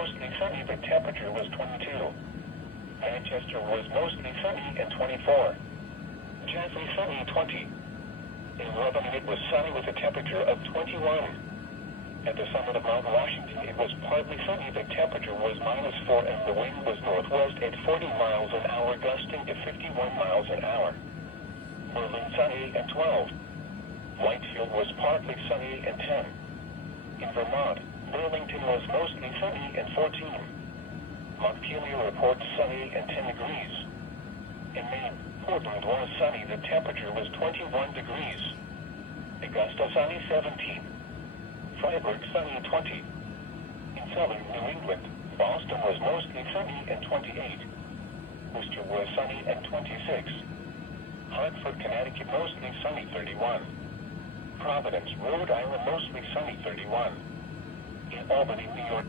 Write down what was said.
mostly sunny, the temperature was 22. Manchester was mostly sunny and 24. Gently sunny, 20. In Lebanon, it was sunny with a temperature of 21. At the summit of Mount Washington, it was partly sunny. The temperature was -4 and the wind was northwest at 40 miles an hour, gusting to 51 miles an hour. Berlin sunny and 12. Whitefield was partly sunny and 10. In Vermont, Burlington was mostly sunny and 14. Montpelier reports sunny and 10 degrees. In Maine, Portland was sunny. The temperature was 21 degrees. Augusta sunny, 17. Freiburg sunny, 20. In southern New England, Boston was mostly sunny and 28. Worcester was sunny and 26. Hartford, Connecticut mostly sunny, 31. Providence, Rhode Island mostly sunny, 31. In Albany, New York,